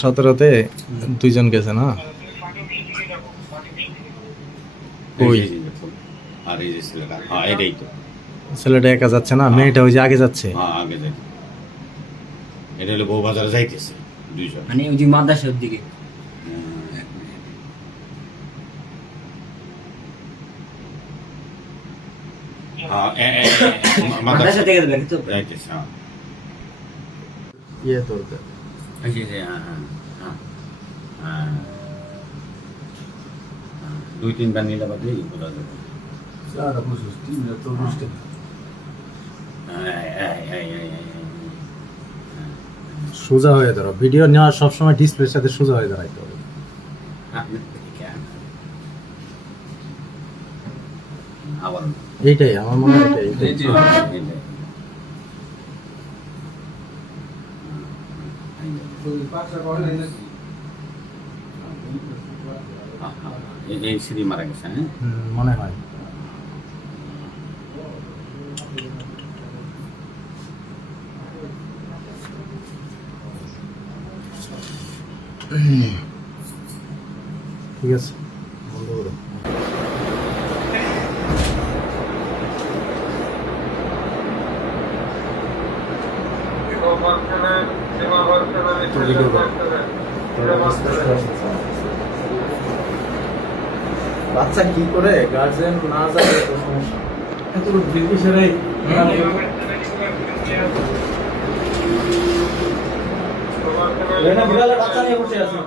17-তে 2 জন গেছে না? ওই আর এই যে ছেলেটা, হ্যাঁ এটাই তো ছেলেটা একা যাচ্ছে না, মেয়েটা ওই যে আগে যাচ্ছে। হ্যাঁ আগে যাই, এটা হলো বউ বাজারে যাইতেছে দুইজন। মানে ওই যে মাদ্রাসার দিকে মাদ্রাসা থেকে দেবেন তো যাইতেছে, হ্যাঁ ইয়ে দরকার এই যে হ্যাঁ হ্যাঁ হ্যাঁ হ্যাঁ 2-3 নিলে বাদে বোঝা যাবে। সোজা হয়ে দাঁড়াও, ভিডিও নেওয়ার সবসময় ডিসপ্লের সাথে সোজা হয়ে দাঁড়াইতে হবে। আবার এইটাই আমার মনে হয়, এটাই এই শ্রী মারা গেছে, হ্যাঁ মনে হয়। ঠিক আছে, বন্ধ করো। বাচ্চা কি করে গার্জেন না যাবে তো সমস্যা। এত নির্বিচারেই বাচ্চা নিয়ে বসে আছে।